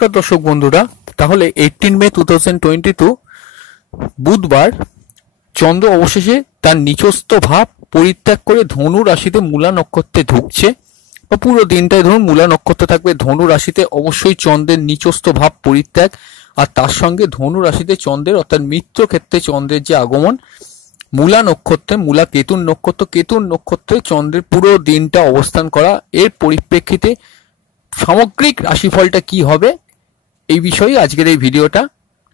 নমস্কার দর্শক বন্ধুরা, তাহলে 18 মে 2022 বুধবার চন্দ্র অবশেষে তার নিচস্থ ভাব পরিত্যাগ করে ধনু রাশিতে মূলা নক্ষত্রে ঢুকছে। বা পুরো দিনটাই ধরুন মূলা নক্ষত্র থাকবে। ধনু রাশিতে অবশ্যই চন্দ্রের নিচস্থ ভাব পরিত্যাগ, আর তার সঙ্গে ধনু রাশিতে চন্দ্রের অর্থাৎ মিত্র ক্ষেত্রে চন্দ্রের যে আগমন, মূলা নক্ষত্রে, মূলা কেতুর নক্ষত্রে চন্দ্রের পুরো দিনটা অবস্থান করা, এর পরিপ্রেক্ষিতে সামগ্রিক রাশিফলটা কি হবে এই বিষয়ে আজকের এই ভিডিওটা।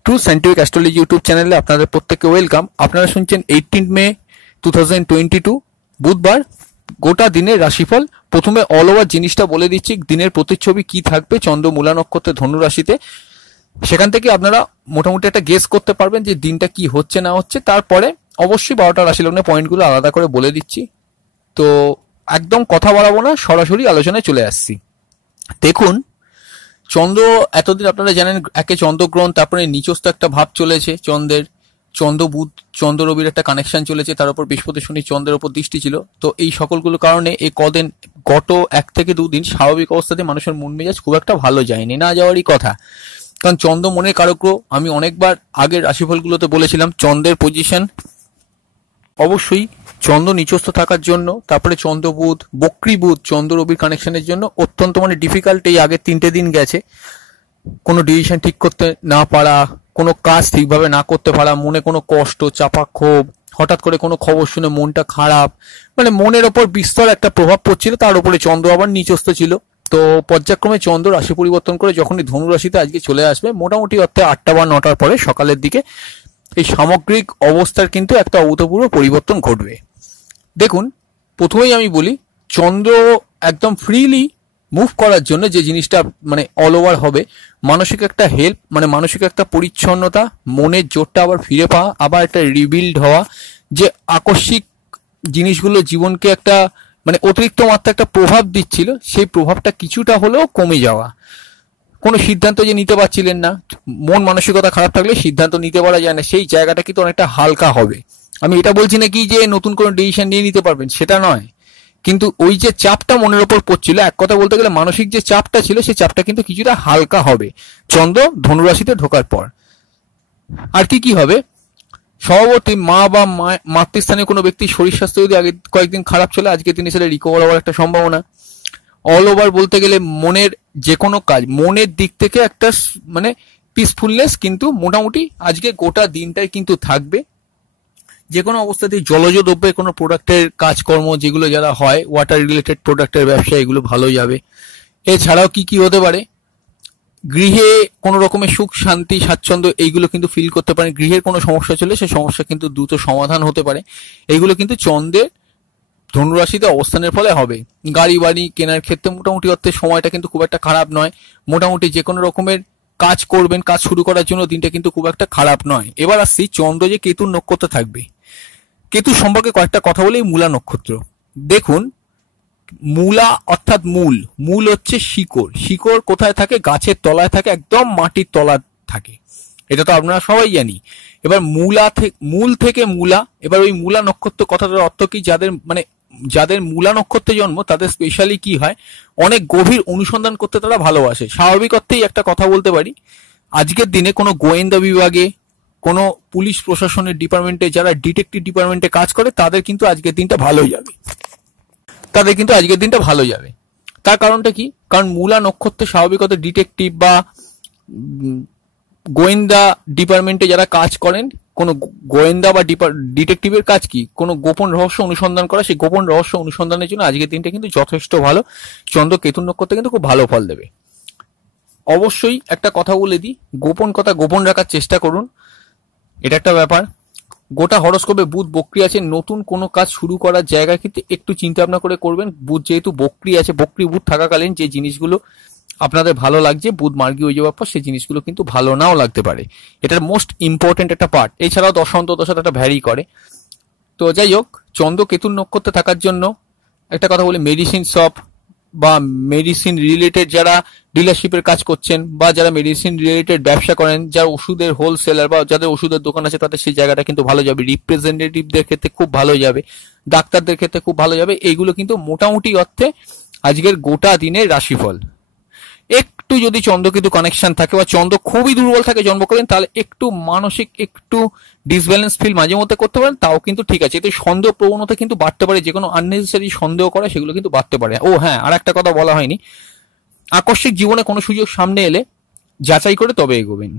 ট্রু সায়েন্টিফিক অ্যাস্ট্রোলজি ইউটিউব চ্যানেলে আপনাদের প্রত্যেককে ওয়েলকাম। আপনারা শুনছেন 18 মে 2022 বুধবার গোটা দিনের রাশিফল। প্রথমে অল ওভার জিনিসটা বলে দিচ্ছি, দিনের প্রতিচ্ছবি কি থাকবে চন্দ্র মূলা নক্ষত্রে ধনু রাশিতে। সেখান থেকে আপনারা মোটামুটি একটা গেস করতে পারবেন যে দিনটা কি হচ্ছে না হচ্ছে। তারপরে অবশ্যই 12টা রাশি লগ্নের পয়েন্টগুলো আলাদা করে বলে দিচ্ছি। তো একদম কথা বাড়াবো না, সরাসরি আলোচনায় চলে আসছি। দেখুন, চন্দ্র এতদিন আপনারা জানেন একে চন্দ্রগ্রহণ, তারপরে নিচস্থ একটা ভাব চলেছে চন্দ্রের, চন্দ্র বুধ চন্দ্র রবির একটা কানেকশন চলেছে, তার উপর বৃহস্পতি শনি চন্দ্রের উপর দৃষ্টি ছিল। তো এই সকলগুলো কারণে এই কদিন, গত 1 থেকে 2 দিন স্বাভাবিক অবস্থাতে মানুষের মন মেজাজ খুব একটা ভালো যায়নি, না যাওয়ারই কথা। কারণ চন্দ্র মনের কারক গ্রহ। আমি অনেকবার আগের রাশিফলগুলোতে বলেছিলাম চন্দ্রের পজিশন অবশ্যই চন্দ্র নিচস্থ থাকার জন্য, তারপরে চন্দ্র বুধ বক্রী বুধ চন্দ্র রবির কানেকশনের জন্য অত্যন্ত ডিফিকাল্ট এই আগের 3টে দিন গেছে। কোনো ডিসিশন ঠিক করতে না পারা, কোনো কাজ ঠিকভাবে না করতে পারা, মনে কোনো কষ্ট, চাপা ক্ষোভ, হঠাৎ করে কোনো খবর শুনে মনটা খারাপ, মনের ওপর বিস্তর একটা প্রভাব পড়ছিল। তার উপরে চন্দ্র আবার নিচস্থ ছিল। তো পর্যায়ক্রমে চন্দ্র রাশি পরিবর্তন করে যখনই ধনু রাশিতে আজকে চলে আসবে, মোটামুটি অর্থে 8টা বা 9টার পরে সকালের দিকে এই সামগ্রিক অবস্থার কিন্তু একটা অভূতপূর্ব পরিবর্তন ঘটবে। দেখুন, প্রথমেই আমি বলি, চন্দ্র একদম ফ্রিলি মুভ করার জন্য যে জিনিসটা অল ওভার হবে, মানসিক একটা হেল্প, মানসিক একটা পরিচ্ছন্নতা, মনের জোরটা আবার ফিরে পাওয়া, আবার একটা রিবিল্ড হওয়া, যে আকস্মিক জিনিসগুলো জীবনকে একটা অতিরিক্ত মাত্রা একটা প্রভাব দিচ্ছিল, সেই প্রভাবটা কিছুটা হলেও কমে যাওয়া। কোনো সিদ্ধান্ত যে নিতে পারছিলেন না, মন মানসিকতা খারাপ থাকলে সিদ্ধান্ত নিতে পারা যায় না, সেই জায়গাটা কিন্তু অনেকটা হালকা হবে। আমি এটা বলছি না কি যে নতুন কোনো ডিসিশন নিয়ে নিতে পারবেন, সেটা নয়, কিন্তু ওই যে চাপটা মনের ওপর পড়ছিল, এক কথা বলতে গেলে মানসিক যে চাপটা ছিল, সেই চাপটা কিন্তু কিছুটা হালকা হবে চন্দ্র ধনুরাশিতে ঢোকার পর। আর কি হবে, স্বভাবতই মা বা মাতৃস্থানীয় কোনো ব্যক্তির শরীর স্বাস্থ্য যদি আগে কয়েকদিন খারাপ চলে, আজকে তিনি সেটা রিকভার হওয়ার একটা সম্ভাবনা। অল ওভার বলতে গেলে মনের যে কোনো কাজ, মনের দিক থেকে একটা পিসফুলনেস কিন্তু মোটামুটি আজকে গোটা দিনটাই কিন্তু থাকবে। যে কোনো অবস্থাতেই জলজ দ্রব্যের কোনো প্রোডাক্টের কাজকর্ম যেগুলো যারা হয়, ওয়াটার রিলেটেড প্রোডাক্টের ব্যবসা, এগুলো ভালো যাবে। এছাড়াও কি হতে পারে, গৃহে কোনো রকমের সুখ শান্তি স্বাচ্ছন্দ্য এইগুলো কিন্তু ফিল করতে পারেন। গৃহের কোনো সমস্যা চলে, সেই সমস্যা কিন্তু দ্রুত সমাধান হতে পারে। এইগুলো কিন্তু চন্দ্রের ধনুরাশিতে অবস্থানের ফলে হবে। গাড়ি বাড়ি কেনার ক্ষেত্রে মোটামুটি অর্থে সময়টা কিন্তু খুব একটা খারাপ নয়। মোটামুটি যে কোনো রকমের কাজ করবেন, কাজ শুরু করার জন্য দিনটা কিন্তু খুব একটা খারাপ নয়। এবার আসছি চন্দ্র যে কেতুর নক্ষত্র থাকবে, কেতু সম্পর্কে কয়েকটা কথা বলে। মূলা নক্ষত্র, দেখুন, মূলা অর্থাৎ মূল হচ্ছে শিকড়। শিকড় কোথায় থাকে? গাছের তলায় থাকে, একদম মাটির তলা থাকে, এটা তো আপনারা সবাই জানি। এবার মূল থেকে মূলা, এবার ওই মূলা নক্ষত্র কথাটার অর্থ কি? যাদের মূলা নক্ষত্রে জন্ম তাদের স্পেশালি কি হয়, অনেক গভীর অনুসন্ধান করতে তারা ভালোবাসে। স্বাভাবিক অর্থেই একটা কথা বলতে পারি, আজকের দিনে কোনো গোয়েন্দা বিভাগে, কোনো পুলিশ প্রশাসনের ডিপার্টমেন্টে যারা ডিটেকটিভ ডিপার্টমেন্টে কাজ করে, তাদের কিন্তু আজকের দিনটা ভালো যাবে। তার কারণটা কি? কারণ মূলা নক্ষত্রে স্বাভাবিকত ডিটেকটিভ বা গোয়েন্দা ডিপার্টমেন্টে যারা কাজ করেন, কোনো গোয়েন্দা বা ডিটেকটিভের কাজ কি? কোনো গোপন রহস্য অনুসন্ধান করা। সেই গোপন রহস্য অনুসন্ধানের জন্য আজকের দিনটা কিন্তু যথেষ্ট ভালো। চন্দ্র কেতুর নক্ষত্রে কিন্তু খুব ভালো ফল দেবে। অবশ্যই একটা কথা বলে দিই, গোপন কথা গোপন রাখার চেষ্টা করুন, এটা একটা ব্যাপার। গোটা হরস্কোপে বুধ বক্রী আছে, নতুন কোনো কাজ শুরু করার জায়গা কিন্তু একটু চিন্তা ভাবনা করে করবেন। বুধ যেহেতু বক্রী আছে, বক্রী বুধ থাকাকালীন যে জিনিসগুলো আপনাদের ভালো লাগছে, বুধ মার্গী হয়ে যাওয়ার পর সেই জিনিসগুলো কিন্তু ভালো নাও লাগতে পারে। এটার মোস্ট ইম্পর্টেন্ট একটা পার্ট। এছাড়াও দশান্তদশা একটা ভ্যারি করে। তো যাই হোক, চন্দ্র কেতুর নক্ষত্রে থাকার জন্য একটা কথা বলি, মেডিসিন শপ বা মেডিসিন রিলেটেড যারা ডিলারশিপের কাজ করছেন, বা যারা মেডিসিন রিলেটেড ব্যবসা করেন, যারা ওষুধের হোলসেলার বা যাদের ওষুধের দোকান আছে, তাদের সেই জায়গাটা কিন্তু ভালো যাবে। রিপ্রেজেন্টেটিভদের ক্ষেত্রে খুব ভালো যাবে, ডাক্তারদের ক্ষেত্রে খুব ভালো যাবে। এইগুলো কিন্তু মোটামুটি অর্থে আজকের গোটা দিনের রাশিফল। একটু যদি চন্দ্রকেতু কানেকশন থাকে বা চন্দ্র খুবই দুর্বল থাকে জন্মকালীন, তাহলে একটু মানসিক একটু ডিসব্যালেন্স ফিল মাঝে মধ্যে করতে পারেন, তাও কিন্তু ঠিক আছে। এতে সন্দেহ প্রবণতা কিন্তু বাড়তে পারে, যে কোনো আননেসেসারি সন্দেহ করা সেগুলো কিন্তু বাড়তে পারে। ও হ্যাঁ, আর একটা কথা বলা হয়নি, আকস্মিক জীবনে কোনো সুযোগ সামনে এলে যাচাই করে তবে এগোবেন।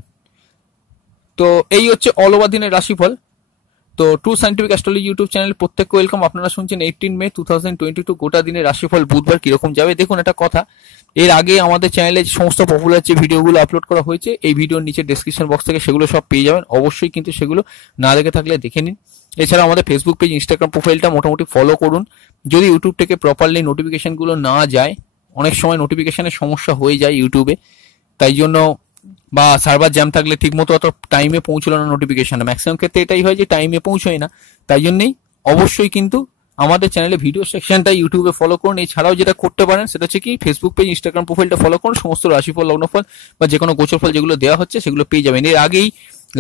তো এই হচ্ছে অল ওভার দিনের রাশিফল। তো true scientific astrology YouTube channel প্রত্যেককে ওয়েলকাম। আপনারা শুনছেন 18 মে 2022 গোটা দিনের রাশিফল বুধবার কিরকম যাবে। দেখুন একটা কথা, এর আগে আমাদের চ্যানেলে সমস্ত পপুলার যে ভিডিওগুলো আপলোড করা হয়েছে, এই ভিডিওর নিচে ডেসক্রিপশন বক্স থেকে সেগুলো সব পেয়ে যাবেন। অবশ্যই কিন্তু সেগুলো না দেখে থাকলে দেখে নিন। এছাড়া আমাদের ফেসবুক পেজ, ইনস্টাগ্রাম প্রোফাইলটা মোটামুটি ফলো করুন। যদি ইউটিউব থেকে প্রপারলি নোটিফিকেশনগুলো না যায়, অনেক সময় নোটিফিকেশনের সমস্যা হয়ে যায় ইউটিউবে, তাই জন্য বা সার্ভার জ্যাম থাকলে ঠিকমতো অত টাইমে পৌঁছলো না নোটিফিকেশন, ম্যাক্সিমাম ক্ষেত্রে এটাই হয় যে টাইমে পৌঁছয় না। তাই জন্যই অবশ্যই কিন্তু আমাদের চ্যানেলে ভিডিও সেকশনটা ইউটিউবে ফলো করুন। এছাড়াও যেটা করতে পারেন সেটা হচ্ছে কি, ফেসবুক পেজ, ইনস্টাগ্রাম প্রোফাইলটা ফলো করুন। সমস্ত রাশিফল, লগ্নফল বা যে কোনো গোচরফল যেগুলো দেওয়া হচ্ছে সেগুলো পেয়ে যাবেন। এর আগেই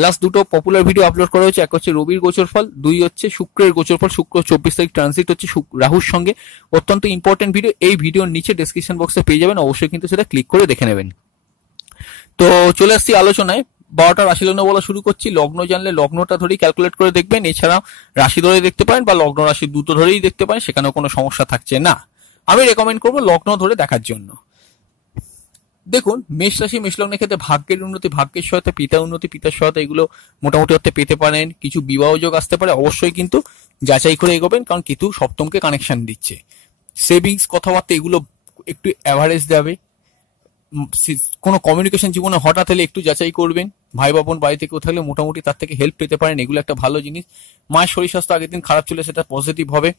লাস্ট দুটো পপুলার ভিডিও আপলোড করা হয়েছে, এক হচ্ছে রবির গোচরফল, দুই হচ্ছে শুক্রের গোচরফল। শুক্র 24 তারিখ ট্রানজিট হচ্ছে রাহুর সঙ্গে, অত্যন্ত ইম্পর্টেন্ট ভিডিও। এই ভিডিওর নিচে ডেসক্রিপশন বক্সে পেয়ে যাবেন, অবশ্যই কিন্তু সেটা ক্লিক করে দেখে নেবেন। তো চলে আসছি আলোচনায়। 12টা রাশি লগ্ন বলা শুরু করছি। লগ্ন জানলে লগ্নটা ধরেই ক্যালকুলেট করে দেখবেন, এছাড়া রাশি ধরেই দেখতে পারেন বা লগ্ন রাশি দুটো ধরেই দেখতে পারেন, সেখানেও কোনো সমস্যা থাকছে না। আমি রেকমেন্ড করবো লগ্ন ধরে দেখার জন্য। দেখুন, মেষ রাশি মেষ লগ্নের ক্ষেত্রে ভাগ্যের উন্নতি, ভাগ্যের সহায়তা, পিতা উন্নতি, পিতার সহায়তা, এগুলো মোটামুটি অর্থে পেতে পারেন। কিছু বিবাহ যোগ আসতে পারে, অবশ্যই কিন্তু যাচাই করে এগোবেন, কারণ কেতু সপ্তমকে কানেকশন দিচ্ছে। সেভিংস, কথাবার্তা এগুলো একটু অ্যাভারেজ যাবে। কোনো কমিউনিকেশন জীবনে হঠাৎ এলে একটু যাচাই করবেন। ভাই বাবন বাড়িতে কেউ থাকলে মোটামুটি তার থেকে হেল্প পেতে পারেন, এগুলো একটা ভালো জিনিস। মায়ের শরীর স্বাস্থ্য আগের দিন খারাপ চলে, সেটা পজিটিভ হবে।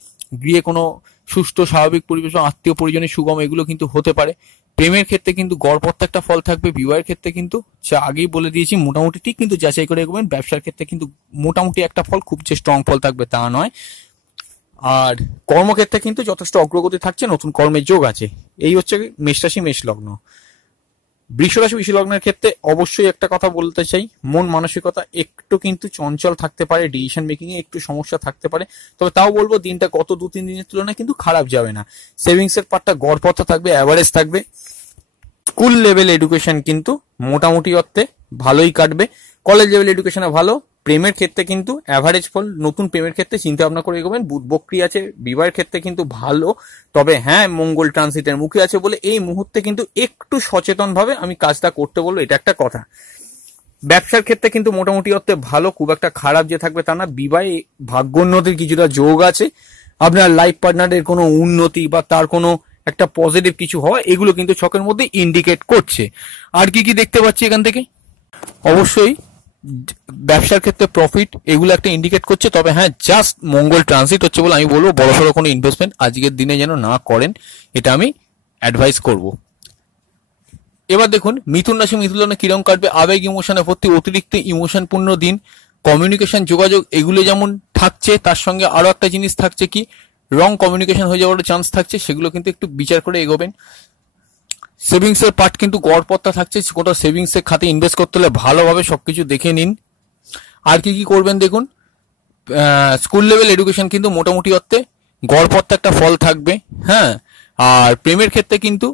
গৃহে কোনো সুস্থ স্বাভাবিক পরিবেশ, আত্মীয় পরিজনের সুগম, এগুলো কিন্তু হতে পারে। প্রেমের ক্ষেত্রে কিন্তু গড়পড়তা একটা ফল থাকবে। বিবাহের ক্ষেত্রে কিন্তু যা আগেই বলে দিয়েছি মোটামুটি ঠিক, কিন্তু যাচাই করে এগোবেন। ব্যবসার ক্ষেত্রে কিন্তু মোটামুটি একটা ফল, খুব যে স্ট্রং ফল থাকবে তা নয়। আর কর্মক্ষেত্রে কিন্তু যথেষ্ট অগ্রগতি থাকছে, নতুন কর্মের যোগ আছে। এই হচ্ছে মেষ রাশি মেষ লগ্ন। বৃষ রাশি বৃষ লগ্নের ক্ষেত্রে অবশ্যই একটা কথা বলতে চাই, মন মানসিকতা একটু কিন্তু চঞ্চল থাকতে পারে, ডিসিশন মেকিং এ একটু সমস্যা থাকতে পারে। তবে তাও বলবো দিনটা গত 2-3 দিনের তুলনায় কিন্তু খারাপ যাবে না। সেভিংস এর পার্টটা গড়পড়তা থাকবে, অ্যাভারেজ থাকবে। স্কুল লেভেল এডুকেশন কিন্তু মোটামুটি অর্থে ভালোই কাটবে। কলেজ লেভেল এডুকেশনে ভালো। প্রেমের ক্ষেত্রে কিন্তু অ্যাভারেজ ফল। নতুন প্রেমের ক্ষেত্রে চিন্তা ভাবনা করে এগোবেন। বুধ বক্রী আছে। বিবাহের ক্ষেত্রে কিন্তু ভালো, তবে হ্যাঁ মঙ্গল ট্রানজিটের মুখে আছে বলে এই মুহূর্তে কিন্তু একটু সচেতন ভাবে আমি কাজটা করতে বলবো, এটা একটা কথা। ব্যবসার ক্ষেত্রে কিন্তু মোটামুটি অর্থে ভালো, খুব একটা খারাপ যে থাকবে তা না। বিবাহে ভাগ্যোন্নতির কিছুটা যোগ আছে। আপনার লাইফ পার্টনারের কোনো উন্নতি বা তার কোনো একটা পজিটিভ কিছু হওয়া, এগুলো কিন্তু ছকের মধ্যে ইন্ডিকেট করছে। আর কি কি দেখতে পাচ্ছি এখান থেকে, অবশ্যই ব্যবসার ক্ষেত্রে প্রফিট, এগুলো একটা ইন্ডিকেট করছে। তবে হ্যাঁ, জাস্ট মঙ্গল ট্রানজিট হচ্ছে বলে আমি বলবো বড়সড় কোনো ইনভেস্টমেন্ট আজকের দিনে যেন না করেন, এটা আমি অ্যাডভাইস করব। এবার দেখুন মিথুন রাশি মিথুন লগ্নে কিরকম কাটবে। আবেগ ইমোশনে ভর্তি, অতিরিক্ত ইমোশন পূর্ণ দিন। কমিউনিকেশন যোগাযোগ এগুলো যেমন থাকছে, তার সঙ্গে আরো একটা জিনিস থাকছে কি, রং কমিউনিকেশন হয়ে যাওয়ার চান্স থাকছে, সেগুলো কিন্তু একটু বিচার করে এগোবেন। সেভিংস এর পার্ট কিন্তু গড়পড়তা থাকছে, কোটা সেভিংস এর খাতে ইনভেস্ট করতে হলে ভালোভাবে সবকিছু দেখে নিন। আর কি কি করবেন দেখুন, স্কুল লেভেল এডুকেশন কিন্তু মোটামুটি অর্থে গড়পড়তা একটা ফল থাকবে। হ্যাঁ, আর প্রেমের ক্ষেত্রে কিন্তু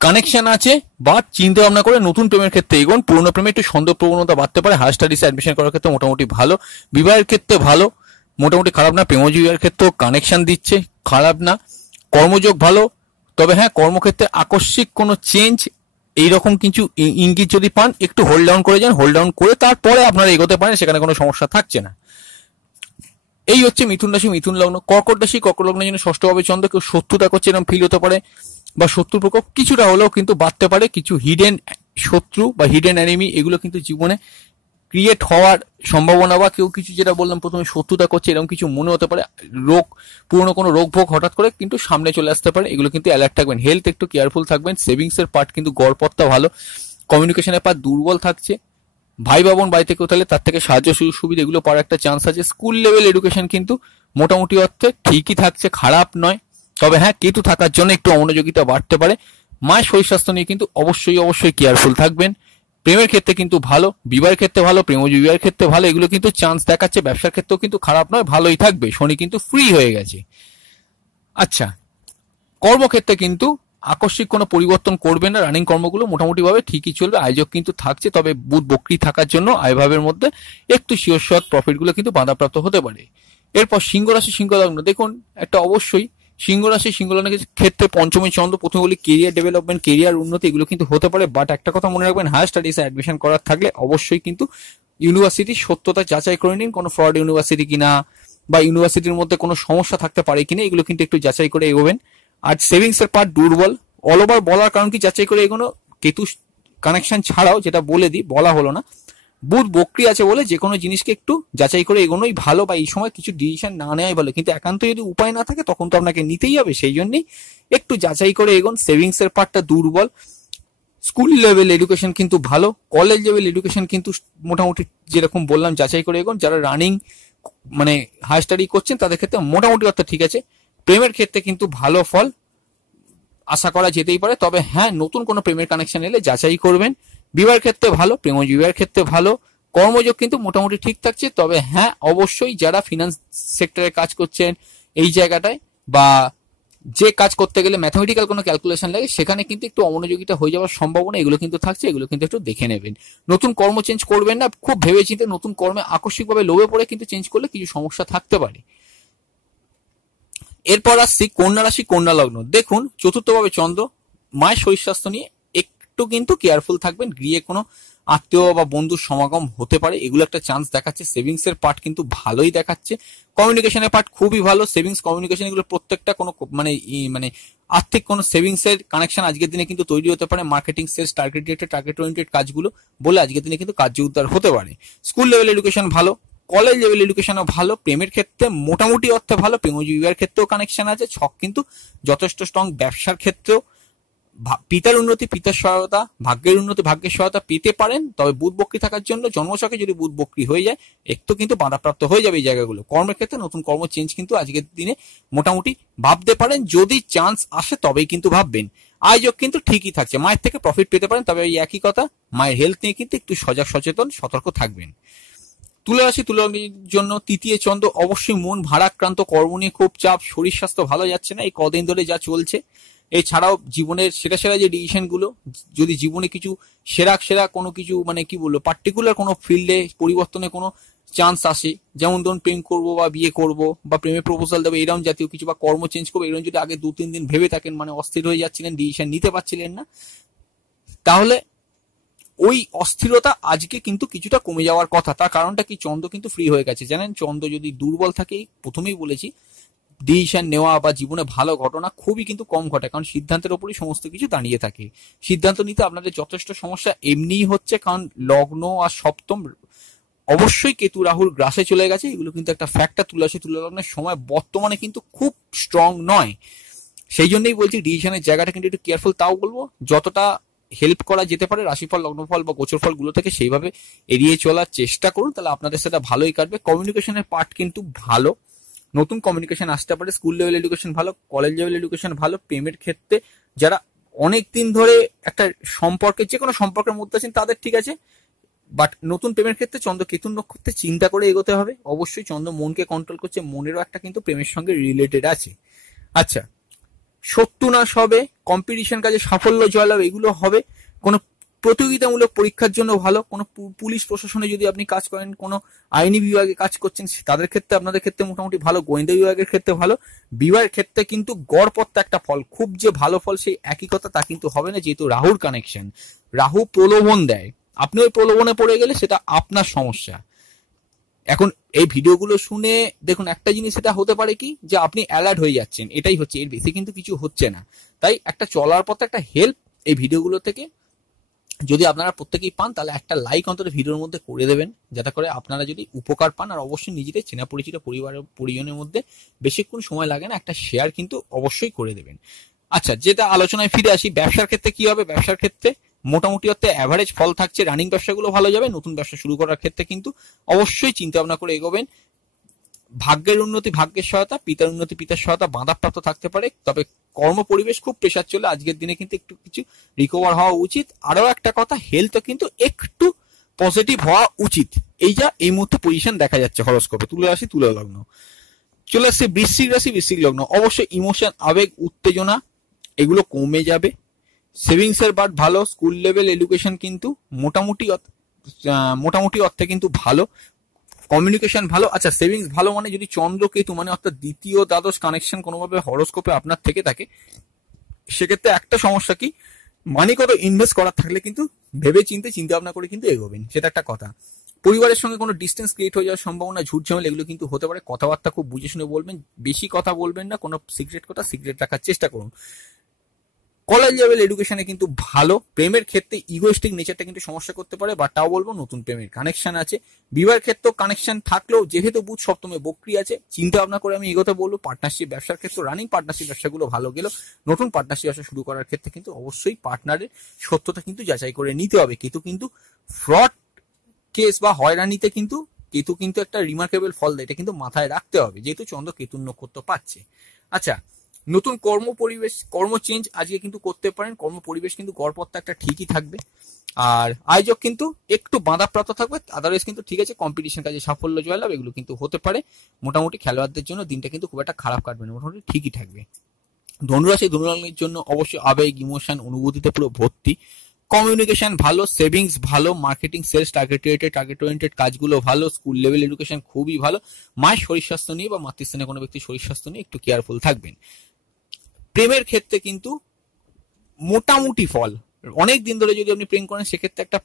কানেকশন আছে বা চিন্তা ভাবনা করে নতুন প্রেমের ক্ষেত্রে এগোন। পুরনো প্রেমে একটু সন্দেহ প্রবণতা বাড়তে পারে। হায়ার স্টাডিজে অ্যাডমিশন করার ক্ষেত্রে মোটামুটি ভালো। বিবাহের ক্ষেত্রে ভালো, মোটামুটি খারাপ না। প্রেমজীবীর ক্ষেত্রেও কানেকশন দিচ্ছে, খারাপ না। কর্মযোগ ভালো, তবে হ্যাঁ কর্মক্ষেত্রে আকস্মিক কোনো চেঞ্জ এইরকম কিছু ইঙ্গিত যদি পান, একটু হোল্ড ডাউন করে যান। হোল্ড ডাউন করে তারপরে আপনারা এগোতে পারেন, সেখানে কোনো সমস্যা থাকছে না। এই হচ্ছে মিথুন রাশি মিথুন লগ্ন। কর্কট রাশি কর্কট লগ্নের জন্য ষষ্ঠভাবে চন্দ্র, কেউ শত্রুতা করছে এরকম ফিল হতে পারে, বা শত্রু প্রকোপ কিছুটা হলেও কিন্তু বাড়তে পারে। কিছু হিডেন শত্রু বা হিডেন এনিমি, এগুলো কিন্তু জীবনে ক্রিয়েট হওয়ার সম্ভাবনা, বা কেউ কিছু যেটা বললাম প্রথমে শত্রুতা করছে এরকম কিছু মনে হতে পারে। রোগ, পুরনো কোনো রোগ ভোগ হঠাৎ করে কিন্তু সামনে চলে আসতে পারে, এগুলো কিন্তু অ্যালার্ট থাকবেন। হেলথ একটু কেয়ারফুল থাকবেন। সেভিংস এর পার্ট কিন্তু গড়পড়তা ভালো। কমিউনিকেশনের পার্ট দুর্বল থাকছে। ভাই বাবন বাড়িতে কেউ তাহলে তার থেকে সাহায্য সুযোগ সুবিধা এগুলো পাওয়ার একটা চান্স আছে। স্কুল লেভেল এডুকেশন কিন্তু মোটামুটি অর্থে ঠিকই থাকছে, খারাপ নয়। তবে হ্যাঁ, কেতু থাকার জন্য একটু অমনোযোগিতা বাড়তে পারে। মায়ের শরীর স্বাস্থ্য নিয়ে কিন্তু অবশ্যই কেয়ারফুল থাকবেন। প্রেমের ক্ষেত্রে কিন্তু ভালো, বিবাহের ক্ষেত্রে ভালো, বিবাহের ক্ষেত্রে ভালো, এগুলো কিন্তু চান্স দেখাচ্ছে। ব্যবসার ক্ষেত্রেও কিন্তু খারাপ নয়, ভালোই থাকবে। শনি কিন্তু ফ্রি হয়ে গেছে। আচ্ছা, কর্মক্ষেত্রে কিন্তু আকস্মিক কোনো পরিবর্তন করবে না, রানিং কর্মগুলো মোটামুটি ভাবে ঠিকই চলবে। আয়োজক কিন্তু থাকছে, তবে বুধ বক্রি থাকার জন্য আয়ভাবের মধ্যে একটু শিওর প্রফিটগুলো কিন্তু বাধাপ্রাপ্ত হতে পারে। এরপর সিংহ রাশি সিংহ লগ্ন, দেখুন একটা অবশ্যই সিংহ রাশি সিংহ লগ্নের ক্ষেত্রে পঞ্চমী চন্দ্র, প্রথমে বলি কেরিয়ার ডেভেলপমেন্ট, কেরিয়ার উন্নতি এগুলো কিন্তু হতে পারে। বাট একটা কথা মনে রাখবেন, হায়ার স্টাডিজে অ্যাডমিশন করার থাকলে অবশ্যই কিন্তু ইউনিভার্সিটির সত্যতা যাচাই করে নিন, কোনো ফ্রড ইউনিভার্সিটি কিনা বা ইউনিভার্সিটির মধ্যে কোনো সমস্যা থাকতে পারে কিনা এগুলো কিন্তু একটু যাচাই করে এগোবেন। আর সেভিংস এর পার্ট দুর্বল, অল ওভার বলার কারণ কি যাচাই করে এগোনো। কেতু কানেকশন ছাড়াও যেটা বলে দিই, বলা হলো না, বুধ বক্রি আছে বলে যে কোনো জিনিসকে একটু যাচাই করে এগোনোই ভালো, বা এই সময় কিছু ডিসিশন না নেওয়াই ভালো। কিন্তু একান্ত যদি উপায় না থাকে তখন তো আপনাকে নিতেই হবে, সেই জন্যই একটু যাচাই করে এগোন। সেভিংস এর পার্টটা দুর্বল। স্কুল লেভেল এডুকেশন কিন্তু ভালো, কলেজ লেভেল এডুকেশন কিন্তু মোটামুটি যেরকম বললাম যাচাই করে এগোন। যারা রানিং মানে হায়ার স্টাডি করছেন তাদের ক্ষেত্রে মোটামুটি অর্থাৎ ঠিক আছে। প্রেমের ক্ষেত্রে কিন্তু ভালো ফল আশা করা যেতেই পারে, তবে হ্যাঁ নতুন কোনো প্রেমের কানেকশন এলে যাচাই করবেন। বিবাহের ক্ষেত্রে ভালো, প্রেমজ বিবাহের ক্ষেত্রে ভালো। কর্মযোগ কিন্তু মোটামুটি ঠিক থাকছে, তবে হ্যাঁ অবশ্যই যারা ফিনান্স সেক্টরে কাজ করছেন এই জায়গাটায়, বা যে কাজ করতে গেলে ম্যাথমেটিক্যাল কোনো ক্যালকুলেশন লাগে সেখানে কিন্তু একটু অমনোযোগিতা হয়ে যাওয়ার সম্ভাবনা এগুলো কিন্তু থাকছে, এগুলো কিন্তু একটু দেখে নেবেন। নতুন কর্ম চেঞ্জ করবেন না, খুব ভেবেচিন্তে নতুন কর্মে আকস্মিকভাবে লোভে পড়ে কিন্তু চেঞ্জ করলে কিছু সমস্যা থাকতে পারে। এরপর আসছি কন্যা রাশি কন্যা লগ্ন, দেখুন চতুর্থভাবে চন্দ্র, মায়ের শরীর স্বাস্থ্য নিয়ে একটু কিন্তু কেয়ারফুল থাকবেন। গৃহে কোনো আত্মীয় বা বন্ধুর সমাগম হতে পারে, এগুলো একটা চান্স দেখাচ্ছে। সেভিংস এর পার্ট কিন্তু ভালোই দেখাচ্ছে, কমিউনিকেশনের পার্ট খুবই ভালো। সেভিংস কমিউনিকেশন এগুলো প্রত্যেকটা কোনো মানে আর্থিক কোনো সেভিংস এর কানেকশন আজকের দিনে কিন্তু তৈরি হতে পারে। মার্কেটিং, সেলস, টার্গেট ওরিয়েন্টেড কাজগুলো বলে আজকের দিনে কিন্তু কার্য উদ্ধার হতে পারে। স্কুল লেভেল এডুকেশন ভালো, কলেজ লেভেল এডুকেশনও ভালো, প্রেমের ক্ষেত্রে মোটামুটি অর্থে ভালো, প্রেমজ বিবাহের ক্ষেত্রেও কানেকশন আছে, ছক কিন্তু যথেষ্ট স্ট্রং। ব্যবসার ক্ষেত্রেও পিতার উন্নতি, পিতার সহায়তা, ভাগ্যের উন্নতি, ভাগ্যের সহায়তা পেতে পারেন, তবে বুধ বক্রি থাকার জন্য জন্মছকে যদি বুধ বক্রি হয়ে যায় একটু কিন্তু বাধাপ্রাপ্ত হয়ে যাবে এই জায়গাগুলো। কর্মের ক্ষেত্রে নতুন কর্ম চেঞ্জ কিন্তু আজকের দিনে মোটামুটি ভাবতে পারেন, যদি চান্স আসে তবেই কিন্তু ভাববেন। আয়োজক কিন্তু ঠিকই থাকছে, মায়ের থেকে প্রফিট পেতে পারেন, তবে এই একই কথা, মায়ের হেলথ নিয়ে কিন্তু একটু সজাগ সচেতন সতর্ক থাকবেন। তুলা রাশি তুলা রাশির জন্য তৃতীয় চন্দ্র, অবশ্যই মন ভারাক্রান্ত, কর্ম নিয়ে খুব চাপ, শরীর স্বাস্থ্য ভালো যাচ্ছে না এই কদিন ধরে যা চলছে। এছাড়াও জীবনের সেরা যে ডিসিশন গুলো, যদি জীবনে কিছু সেরা কোনো কিছু মানে কি বলবো পার্টিকুলার কোনো ফিল্ডে পরিবর্তনের কোনো চান্স আসে, যেমন ধরুন প্রেম করবো বা বিয়ে করবো বা প্রেমে প্রপোজাল দেবো এরকম জাতীয় কিছু, বা কর্ম চেঞ্জ করবো এরকম যদি আগে 2-3 দিন ভেবে থাকেন, মানে অস্থির হয়ে যাচ্ছিলেন, ডিসিশন নিতে পারছিলেন না, তাহলে ওই অস্থিরতা আজকে কিন্তু কিছুটা কমে যাওয়ার কথা। তার কারণটা কি, চন্দ্র কিন্তু ফ্রি হয়ে গেছে। জানেন চন্দ্র যদি দুর্বল থাকে, প্রথমেই বলেছি ডিসিশন নেওয়া বা জীবনে ভালো ঘটনা খুবই কিন্তু কম ঘটে, কারণ সিদ্ধান্তের উপরই সমস্ত কিছু দাঁড়িয়ে থাকে। সিদ্ধান্ত নিতে আপনাদের যথেষ্ট সমস্যা এমনিই হচ্ছে, কারণ লগ্ন আর সপ্তম অবশ্যই কেতু রাহুর গ্রাসে চলে গেছে, এগুলো কিন্তু একটা ফ্যাক্টর। তুলা লগ্নের সময় বর্তমানে কিন্তু খুব স্ট্রং নয়, সেই জন্যই বলছি ডিসিশনের জায়গাটা কিন্তু একটু কেয়ারফুল। তাও বলবো যতটা হেল্প করা যেতে পারে রাশিফল, লগ্নফল বা গোচরফল গুলো থেকে সেইভাবে এড়িয়ে চলার চেষ্টা করুন, তাহলে আপনাদের সেটা ভালোই কাটবে। কমিউনিকেশনের পার্ট কিন্তু ভালো, নতুন কমিউনিকেশন আসতে পারে। স্কুল লেভেল এডুকেশন ভালো, কলেজ লেভেল এডুকেশন ভালো। প্রেমের ক্ষেত্রে যারা অনেকদিন ধরে একটা সম্পর্কে, যে কোনো সম্পর্কের মধ্যে আছেন তাদের ঠিক আছে, বাট নতুন প্রেমের ক্ষেত্রে চন্দ্র কেতুর নক্ষত্রে চিন্তা করে এগোতে হবে। অবশ্যই চন্দ্র মনকে কন্ট্রোল করছে, মনেরও একটা কিন্তু প্রেমের সঙ্গে রিলেটেড আছে। আচ্ছা, শত্রু নাশ হবে, কম্পিটিশন কাজে সাফল্য জয়লাভ এগুলো হবে। কোনো প্রতিযোগিতামূলক পরীক্ষার জন্য ভালো, কোনো পুলিশ প্রশাসনে যদি আপনি কাজ করেন, কোনো আইনি বিভাগে কাজ করছেন তাদের ক্ষেত্রে, আপনাদের ক্ষেত্রে মোটামুটি ভালো। গোয়েন্দা বিভাগের ক্ষেত্রে ভালো। বিবাহের ক্ষেত্রে কিন্তু গড়পড়তা একটা ফল, খুব যে ভালো ফল সেই একই কথা তা কিন্তু হবে না, যেহেতু রাহুর কানেকশন। রাহু প্রলোভন দেয়, আপনি ওই প্রলোভনে পড়ে গেলে সেটা আপনার সমস্যা। এখন এই ভিডিওগুলো শুনে দেখুন একটা জিনিস এটা হতে পারে কি, যে আপনি অ্যালার্ট হয়ে যাচ্ছেন, এটাই হচ্ছে, এর বেশি কিন্তু কিছু হচ্ছে না। তাই একটা চলার পথে একটা হেল্প এই ভিডিওগুলো থেকে যদি আপনারা প্রত্যেকেই পান, তাহলে একটা লাইক অন্তত ভিডিওর মধ্যে করে দেবেন, যাতে করে আপনারা যদি উপকার পান। আর অবশ্যই নিজেদের চেনা পরিচিত পরিবারের পরিজনের মধ্যে বেশিক্ষণ সময় লাগে না, একটা শেয়ার কিন্তু অবশ্যই করে দেবেন। আচ্ছা, যেটা আলোচনায় ফিরে আসি, ব্যবসার ক্ষেত্রে কি হবে? ব্যবসার ক্ষেত্রে মোটামুটি অর্থে অ্যাভারেজ ফল থাকছে, রানিং ব্যবসাগুলো ভালো যাবে। নতুন ব্যবসা শুরু করার ক্ষেত্রে কিন্তু অবশ্যই চিন্তা ভাবনা করে এগোবেন। ভাগ্যের উন্নতি, ভাগ্যের সহায়তা, পিতার উন্নতি, পিতার সহায়তা বাধাপ্রাপ্ত থাকতে পারে, তবে কর্ম পরিবেশ খুব প্রেসার চলে আজকের দিনে, কিন্তু একটু কিছু রিকভার হওয়া উচিত। আরো একটা কথা, হেলথ কিন্তু একটু পজিটিভ হওয়া উচিত। এই যা এই মুহূর্তে পজিশন দেখা যাচ্ছে হরোস্কোপে। তুলা রাশি তুলা লগ্ন। চলে আসছে বৃশ্চিক রাশি বৃশ্চিক লগ্ন, অবশ্যই ইমোশন, আবেগ, উত্তেজনা এগুলো কমে যাবে। সেভিংস এর পার্ট ভালো, স্কুল লেভেল এডুকেশন কিন্তু মোটামুটি অর্থে কিন্তু ভালো, কমিউনিকেশন ভালো। আচ্ছা, সেভিংস ভালো মানে যদি চন্দ্র কেতু মানে অর্থাৎ দ্বিতীয় দ্বাদশ কানেকশন কোনোভাবে হরোস্কোপে আপনার থেকে থাকে, সেক্ষেত্রে একটা সমস্যা কি, মানি কত ইনভেস্ট করার থাকলে কিন্তু ভেবে চিন্তা ভাবনা করে কিন্তু এগোবেন, সেটা একটা কথা। পরিবারের সঙ্গে কোনো ডিস্টেন্স ক্রিয়েট হয়ে যাওয়ার সম্ভাবনা, ঝুট ঝামেলা এগুলো কিন্তু হতে পারে। কথাবার্তা খুব বুঝে শুনে বলবেন, বেশি কথা বলবেন না, কোনো সিক্রেট কথা সিক্রেট রাখার চেষ্টা করুন। কলেজ লেভেল এডুকেশনে কিন্তু ভালো। প্রেমের ক্ষেত্রে ইগোইস্টিক নেচারটা কিন্তু সমস্যা করতে পারে, বা তাও বলবো নতুন প্রেমের কানেকশন আছে। বিবাহের ক্ষেত্রেও কানেকশন থাকলেও যেহেতু বুধ সপ্তমে বক্রি আছে, চিন্তা ভাবনা করে আমি এগোতে বলবো। পার্টনারশিপ ব্যবসার ক্ষেত্রে রানিং পার্টনারশিপ ব্যবসাগুলো ভালো গেল। নতুন পার্টনারশিপ ব্যবসা শুরু করার ক্ষেত্রে কিন্তু অবশ্যই পার্টনারের সত্যতা কিন্তু যাচাই করে নিতে হবে। কিন্তু ফ্রড কেস বা হয়রানিতে কিন্তু কেতু কিন্তু একটা রিমার্কেবল ফল দেয়, এটা কিন্তু মাথায় রাখতে হবে, যেহেতু চন্দ্র কেতুর নক্ষত্র পাচ্ছে। আচ্ছা, নতুন কর্ম পরিবেশ, কর্ম চেঞ্জ আজকে কিন্তু করতে পারেন। কর্ম পরিবেশ কিন্তু গড়পড়তা একটা ঠিকই থাকবে। আর আয়োজক কিন্তু একটু বাধাপ্রাপ্ত থাকবে, আদারওয়াইজ কিন্তু ঠিক আছে। কম্পিটিশন কাজে সাফল্য জয়লাভ এগুলো কিন্তু হতে পারে। মোটামুটি খেলোয়াড়দের জন্য দিনটা কিন্তু খুব একটা খারাপ কাটবে না, মোটামুটি ঠিকই থাকবে। ধনুরাশি ধনুলগ্নের জন্য অবশ্যই আবেগ, ইমোশন, অনুভূতিতে পুরো ভর্তি। কমিউনিকেশন ভালো, সেভিংস ভালো, মার্কেটিং, সেলস, টার্গেট ওরিয়েন্টেড কাজগুলো ভালো, স্কুল লেভেল এডুকেশন খুবই ভালো। মায়ের শরীর স্বাস্থ্য নিয়ে বা মাতৃস্থানীয় কোনো ব্যক্তির শরীর স্বাস্থ্য নিয়ে একটু কেয়ারফুল থাকবেন। প্রেমের ক্ষেত্রে কিন্তু মোটামুটি ফল, অনেক দিন ধরে যদি আপনি প্রেম করেন সেক্ষেত্রে একটা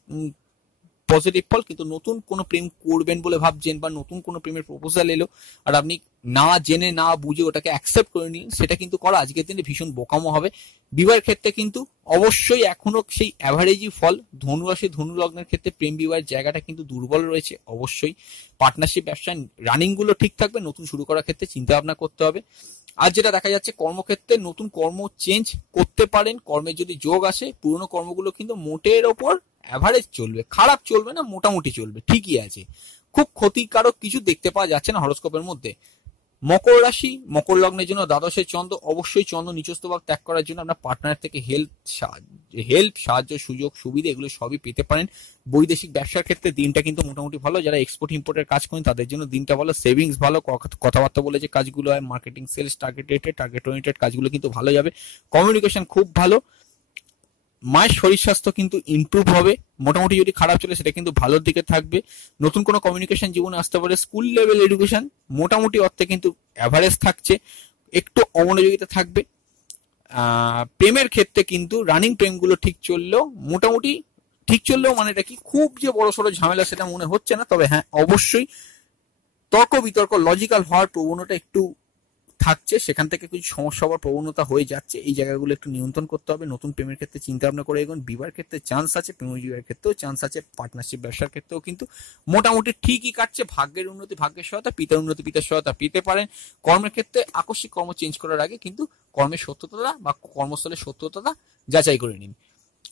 পজিটিভ ফল, কিন্তু নতুন কোনো প্রেম করবেন বলে ভাবছেন বা নতুন কোনো প্রেমের প্রপোজাল এলো আর আপনি না জেনে না বুঝে ওটাকে অ্যাকসেপ্ট করে নিলেন, সেটা কিন্তু করা আজকের দিনে ভীষণ বোকামো হবে। বিবাহের ক্ষেত্রে কিন্তু অবশ্যই এখনো সেই অ্যাভারেজই ফল। ধনুরাশি ধনু লগ্নের ক্ষেত্রে প্রেম বিবাহের জায়গাটা কিন্তু দুর্বল রয়েছে। অবশ্যই পার্টনারশিপ ব্যবসায় রানিং গুলো ঠিক থাকবে, নতুন শুরু করার ক্ষেত্রে চিন্তা ভাবনা করতে হবে। আর যেটা দেখা যাচ্ছে কর্মক্ষেত্রে নতুন কর্ম চেঞ্জ করতে পারেন, কর্মের যদি যোগ আসে, পুরনো কর্মগুলো কিন্তু মোটের ওপর অ্যাভারেজ চলবে, খারাপ চলবে না, মোটামুটি চলবে, ঠিকই আছে। খুব ক্ষতিকারক কিছু দেখতে পাওয়া যাচ্ছে না হরোস্কোপের মধ্যে। মকর রাশি মকর লগ্নের জন্য দ্বাদশের চন্দ্র, অবশ্যই চন্দ্র নিচস্থ ভাব ত্যাগ করার জন্য আপনার পার্টনার থেকে হেল্প সাহায্য সুযোগ সুবিধা এগুলো সবই পেতে পারেন। বৈদেশিক ব্যবসার ক্ষেত্রে দিনটা কিন্তু মোটামুটি ভালো। যারা এক্সপোর্ট ইম্পোর্টের কাজ করেন তাদের জন্য দিনটা ভালো। সেভিংস ভালো, কথাবার্তা বলে যে কাজগুলো হয়, মার্কেটিং, সেলস, টার্গেট ওরিয়েন্টেড কাজগুলো কিন্তু ভালো যাবে। কমিউনিকেশন খুব ভালো। মায়ের শরীর স্বাস্থ্য কিন্তু ইমপ্রুভ হবে, মোটামুটি যদি খারাপ চলে সেটা কিন্তু ভালোর দিকে থাকবে। নতুন কোনো কমিউনিকেশন জীবনে আসতে পারে। স্কুল লেভেল এডুকেশন মোটামুটি অর্থে কিন্তু অ্যাভারেজ থাকছে, একটু অমনোযোগিতা থাকবে। প্রেমের ক্ষেত্রে কিন্তু রানিং প্রেমগুলো ঠিক চললেও মোটামুটি ঠিক চললেও মানে এটা কি খুব যে বড় সড়ো ঝামেলা সেটা মনে হচ্ছে না। তবে হ্যাঁ, অবশ্যই তর্ক বিতর্ক লজিক্যাল হওয়ার প্রবণতা একটু থাকছে, সেখান থেকে কিছু সমস্যা হওয়ার প্রবণতা হয়ে যাচ্ছে, এই জায়গাগুলো একটু নিয়ন্ত্রণ করতে হবে। নতুন প্রেমের ক্ষেত্রে চিন্তা ভাবনা করে এগোন। বিবাহের ক্ষেত্রে চান্স আছে, প্রেম বিবাহের ক্ষেত্রেও চান্স আছে, পার্টনারশিপ ব্যবসার ক্ষেত্রেও কিন্তু মোটামুটি ঠিকই কাটছে। ভাগ্যের উন্নতি, ভাগ্যের সহায়তা, পিতার উন্নতি, পিতার সহায়তা পেতে পারেন। কর্মের ক্ষেত্রে আকস্মিক কর্ম চেঞ্জ করার আগে কিন্তু কর্মের সত্যতা বা কর্মস্থলের সত্যতা যাচাই করে নিন।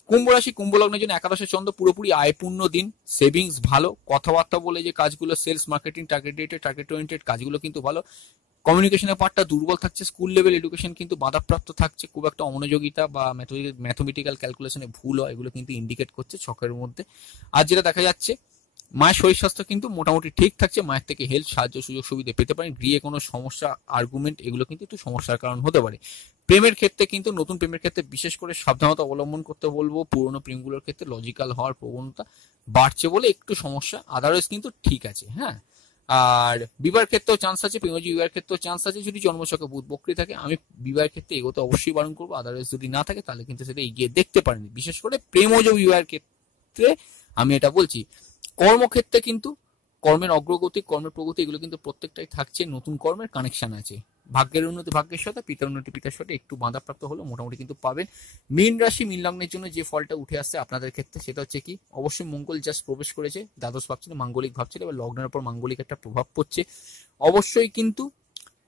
কুম্ভ রাশি কুম্ভ লগ্নের জন্য একাদশের চন্দ্র, পুরোপুরি আয়পূর্ণ দিন। সেভিংস ভালো, কথাবার্তা বলে যে কাজগুলো, সেলস, মার্কেটিং, টার্গেট ওরিয়েন্টেড কাজগুলো কিন্তু ভালো। কমিউনিকেশনের পার্টটা দুর্বল থাকছে। স্কুল লেভেল এডুকেশন কিন্তু বাধাপ্রাপ্ত থাকছে, খুব একটা অমনোযোগিতা বা ম্যাথমেটিক্যাল ক্যালকুলেশনে ভুল হয়, এগুলো কিন্তু ইন্ডিকেট করছে ছকের মধ্যে। আর যেটা দেখা যাচ্ছে মায়ের শরীর স্বাস্থ্য কিন্তু মোটামুটি ঠিক থাকছে, মায়ের থেকে হেল্প সাহায্য সুযোগ সুবিধা পেতে পারেন। গৃহে কোনো সমস্যা, আর্গুমেন্ট এগুলো কিন্তু একটু সমস্যার কারণ হতে পারে। প্রেমের ক্ষেত্রে কিন্তু নতুন প্রেমের ক্ষেত্রে বিশেষ করে সাবধানতা অবলম্বন করতে বলবো। পুরনো প্রেমগুলোর ক্ষেত্রে লজিক্যাল হওয়ার প্রবণতা বাড়ছে বলে একটু সমস্যা, আদারওয়াইজ কিন্তু ঠিক আছে। হ্যাঁ, আর বিবাহের ক্ষেত্রেও চান্স আছে, প্রেমজি বিবাহের ক্ষেত্রেও চান্স আছে যদি জন্মছকে বুধ বক্রী থাকে। আমি বিবাহের ক্ষেত্রে এগোতে অবশ্যই বারণ করবো, আদারওয়াইজ যদি না থাকে তাহলে কিন্তু সেটা এগিয়ে দেখতে পারেন। বিশেষ করে প্রেমজ বিবাহের ক্ষেত্রে আমি এটা বলছি। কর্মক্ষেত্রে কিন্তু কর্মের অগ্রগতি, কর্মের প্রগতি এগুলো কিন্তু প্রত্যেকটাই থাকছে, নতুন কর্মের কানেকশন আছে। ভাগ্যের উন্নতি, ভাগ্যের সাথে পিতার উন্নতি, পিতার সাথে একটু বাধাপ্রাপ্ত হলো, মোটামুটি কিন্তু পাবেন। মীন রাশি মীন লগ্নের জন্য যে ফলটা উঠে আসছে আপনাদের ক্ষেত্রে সেটা হচ্ছে কি, অবশ্যই মঙ্গল জাস্ট প্রবেশ করেছে, দ্বাদশ ভাবছিল, মাঙ্গলিক ভাবছিল, এবার লগ্নের উপর মাঙ্গলিক একটা প্রভাব পড়ছে। অবশ্যই কিন্তু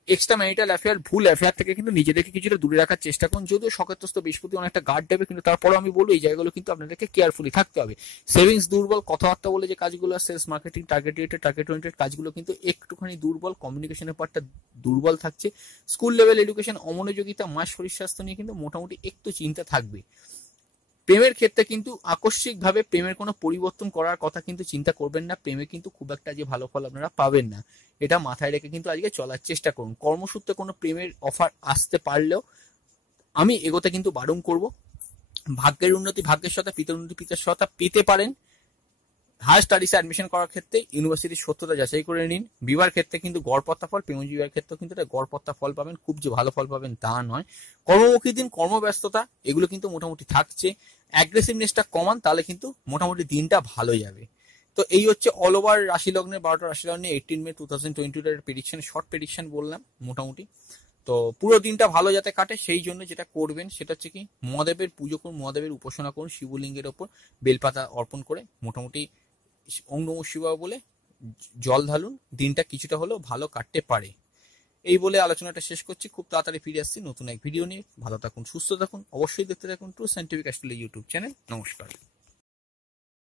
এক্সট্রা ম্যারিটাল অ্যাফেয়ার, ভুল অ্যাফেয়ার থেকে কিন্তু নিজেদেরকে কিছুটা দূরে রাখার চেষ্টা করুন। যদিও সকেতস্থ বৃহস্পতি অনেকটা গার্ড দেবে, কিন্তু তারপরও আমি বলবো এই জায়গাগুলো কিন্তু আপনাদেরকে কেয়ারফুলি থাকতে হবে। সেভিংস দুর্বল, কথাবার্তা বলে যে কাজগুলো, সেলস, মার্কেটিং, টার্গেট ওরিয়েন্টেড কাজগুলো কিন্তু একটুখানি দুর্বল। কমিউনিকেশনের পার্টটা দুর্বল থাকছে। স্কুল লেভেল এডুকেশন অমনোযোগিতা, মাস শরীর স্বাস্থ্য নিয়ে কিন্তু মোটামুটি একটু চিন্তা থাকবে। প্রেমের ক্ষেত্রে কিন্তু আকস্মিকভাবে প্রেমের কোনো পরিবর্তন করার কথা কিন্তু চিন্তা করবেন না। প্রেমে কিন্তু খুব একটা যে ভালো ফল আপনারা পাবেন না, এটা মাথায় রেখে কিন্তু আজকে চলার চেষ্টা করুন। কর্মসূত্রে কোনো প্রেমের অফার আসতে পারলেও আমি এগোতে কিন্তু বারণ করব। ভাগ্যের উন্নতি ভাগ্যের সহায়তা, পিতার উন্নতি পিতার সহায়তা পেতে পারেন। হায়ার স্টাডিজে অ্যাডমিশন করার ক্ষেত্রে ইউনিভার্সিটির সত্যতা যাচাই করে নিন। বিবাহের ক্ষেত্রে কিন্তু গড়পত্তা ফল, প্রেম বিবাহের ক্ষেত্রেও কিন্তু একটা গড়পত্তা ফল পাবেন, খুব যে ভালো ফল পাবেন তা নয়। কর্মমুখী দিন, কর্মব্যস্ততা এগুলো কিন্তু মোটামুটি থাকছে। অ্যাগ্রেসিভনেসটা কমান, তাহলে কিন্তু মোটামুটি দিনটা ভালো যাবে। তো এই হচ্ছে অল ওভার রাশি লগ্নের 12টা রাশি লগ্নে 18 মে 2022 এর প্রেডিকশন, শর্ট প্রেডিকশন বললাম মোটামুটি। তো পুরো দিনটা ভালো যাতে কাটে সেই জন্য যেটা করবেন সেটা হচ্ছে কি, মহাদেবের পুজো করুন, মহাদেবের উপাসনা করুন, শিবলিঙ্গের ওপর বেলপাতা অর্পণ করে মোটামুটি ওম নমঃ শিবায় বলে জল ঢালুন, দিনটা কিছুটা হলেও ভালো কাটতে পারে। এই বলে আলোচনাটা শেষ করছি। খুব তাড়াতাড়ি ফিরে আসছি নতুন এক ভিডিও নিয়ে। ভালো থাকুন, সুস্থ থাকুন, অবশ্যই দেখতে থাকুন true scientific astrology YouTube channel. নমস্কার।